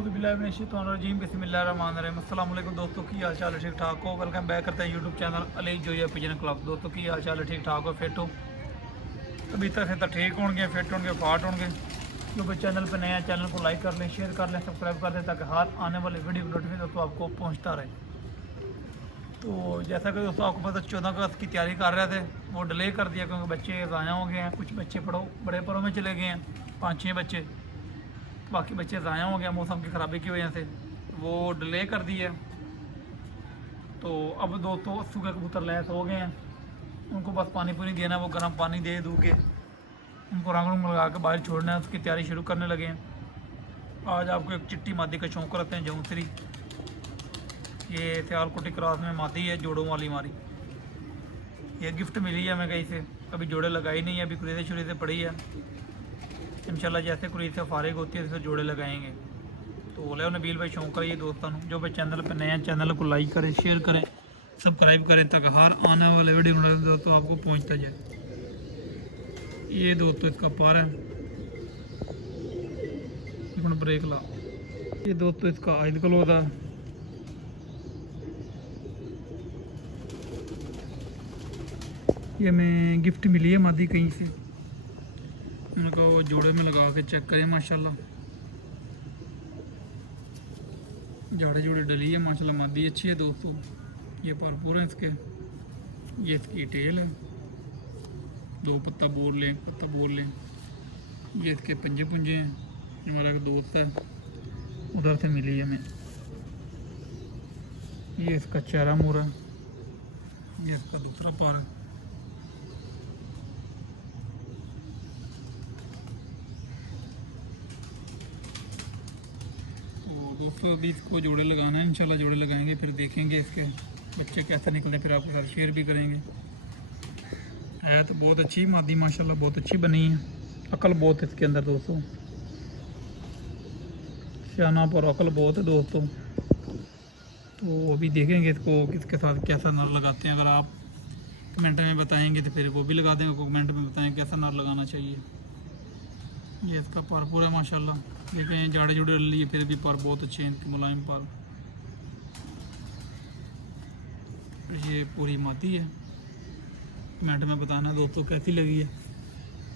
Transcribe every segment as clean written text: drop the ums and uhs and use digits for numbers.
औज़ुबिल्लाहिमिनश्शैतानिर्रजीम बिस्मिल्लाहिर्रहमानिर्रहीम। अस्सलाम वालेकुम दोस्तों, की हाल चाल है? ठीक ठाक हो? वेलकम बैक करते हैं YouTube channel Ali Zoya pigeon club. दोस्तों की हाल चाल है? ठीक ठाक हो? फिट हो? तबीयत से ठीक होंगे, फिट होंगे, फाट होंगे। जो भी चैनल पर नया, चैनल को लाइक कर लें, शेयर कर लें, सब्सक्राइब कर लें, ताकि हर आने वाले वीडियो की नोटिफिकेशन दोस्तों आपको पहुँचता रहे। तो जैसा कि दोस्तों आपको पता 14 अगस्त की तैयारी कर रहे थे, वो डिले कर दिया क्योंकि बच्चे ज़ाया हो गए हैं। कुछ बच्चे बड़े परों में चले गए हैं, 5-6 बच्चे। बाकी बच्चे ज़ाया हो गया मौसम की ख़राबी की वजह से, वो डिले कर दिए। तो अब दोस्तों अस्सू के कबूतर लैस हो गए हैं, उनको बस पानी पूनी देना, वो गर्म पानी दे दू के उनको रंग रूंग लगा के बाहर छोड़ना है, उसकी तैयारी शुरू करने लगे हैं। आज आपको एक चिट्टी मादी का शौक करते हैं, जौंसरी। ये सियालकोटी क्रॉस में मादी है, जोड़ों वाली हमारी। ये गिफ्ट मिली है हमें कहीं से, अभी जोड़े लगाई नहीं है, अभी कुरेदे शुरेदे पड़ी है। इंशाल्लाह जैसे कुरेद से फारिग होती है तो फिर जोड़े लगाएंगे। तो बोले नबील भाई शौक है ये दोस्तों जो भाई चैनल पर नए हैं, चैनल को लाइक करें, शेयर करें, सब्सक्राइब करें, ताकि हर आने वाले वीडियो दोस्तों आपको पहुंचता जाए। ये दोस्तों इसका पार है, ब्रेक ला। ये दोस्तों इसका आयद कलो था। ये हमें गिफ्ट मिली है मादी कहीं से, उनका वो जोड़े में लगा के चेक करें। माशाल्लाह जाड़े जोड़े डली है, माशाल्लाह मादी अच्छी है दोस्तों। ये भरपूर है इसके, ये इसकी टेल है, 2 पत्ता बोल लें। ये इसके पंजे पुंजे हैं। हमारा एक दोस्त है उधर से मिली है हमें। ये इसका चेहरा मोरा है, ये इसका दूसरा पार है। दोस्तों अभी इसको जोड़े लगाना है, इंशाल्लाह जोड़े लगाएंगे, फिर देखेंगे इसके बच्चे कैसे निकलते, फिर आपके साथ शेयर भी करेंगे। है तो बहुत अच्छी मादी, माशाल्लाह बहुत अच्छी बनी है। अकल बहुत है इसके अंदर दोस्तों, शाना पर अकल बहुत है दोस्तों। तो अभी देखेंगे इसको किसके साथ कैसा नर लगाते हैं। अगर आप कमेंट में बताएंगे तो फिर वो भी लगा देंगे, कमेंट में बताएं कैसा नर लगाना चाहिए। ये इसका पर पूरा है माशाल्लाह। देखें जाड़े जुड़े डल लिए, फिर भी पर बहुत अच्छे हैं इनके, मुलायम पर। ये पूरी मादी है, कमेंट में बताना दोस्तों कैसी लगी है।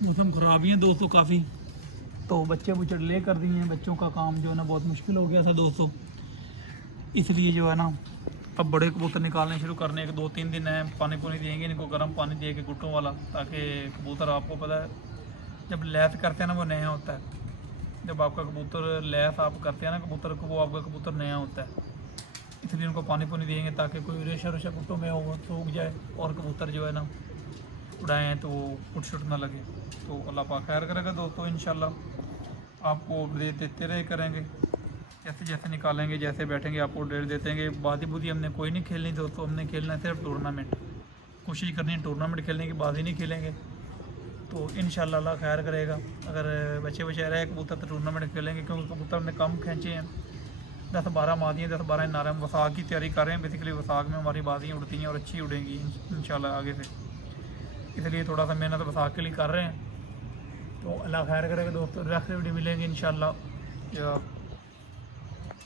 मौसम ख़राब ही है दोस्तों काफ़ी, तो बच्चे बुच्चे ले कर दिए हैं। बच्चों का काम जो है ना बहुत मुश्किल हो गया था दोस्तों, इसलिए जो है ना अब बड़े कबूतर निकालने शुरू करने के 2-3 दिन हैं। पानी पुनी देंगे इनको, गर्म पानी दे के गुट्टों वाला, ताकि कबूतर आपको पता है जब लैस करते हैं ना वो नया होता है। जब आपका कबूतर लैस आप करते हैं ना कबूतर को, वो आपका कबूतर नया होता है। इसलिए उनको पानी पुनी देंगे ताकि कोई रेशा वेशा गुट्टों में हो सूख जाए, और कबूतर जो है ना उड़ाएँ तो कुट शुट ना लगे। तो अल्लाह पाक खैर करेगा दोस्तों, इंशाल्लाह आपको अपडेट देते रहे करेंगे। जैसे जैसे निकालेंगे, जैसे बैठेंगे, आपको अपडेट देते हैं। बाजी बुदी हमने कोई नहीं खेलनी दोस्तों, हमने खेलना है सिर्फ टूर्नामेंट। कोशिश करनी है टूर्नामेंट खेलने की, बाजी नहीं खेलेंगे। तो इंशाल्लाह अल्लाह खैर करेगा। अगर बच्चे बचे रहे कबूतर तो टूर्नामेंट खेलेंगे, क्योंकि कबूतर हमने कम खींचे हैं। 10-12 मादियाँ, 10-12 नारे। हम वसाख की तैयारी कर रहे हैं बेसिकली। वसाख में हमारी बाजियाँ उड़ती हैं और अच्छी उड़ेंगी इंशाल्लाह आगे से, इसलिए थोड़ा सा मेहनत वसाख के लिए कर रहे हैं। तो अल्लाह खैर करेगा दोस्तों, नेक्स्ट वीडियो मिलेंगे इंशाल्लाह।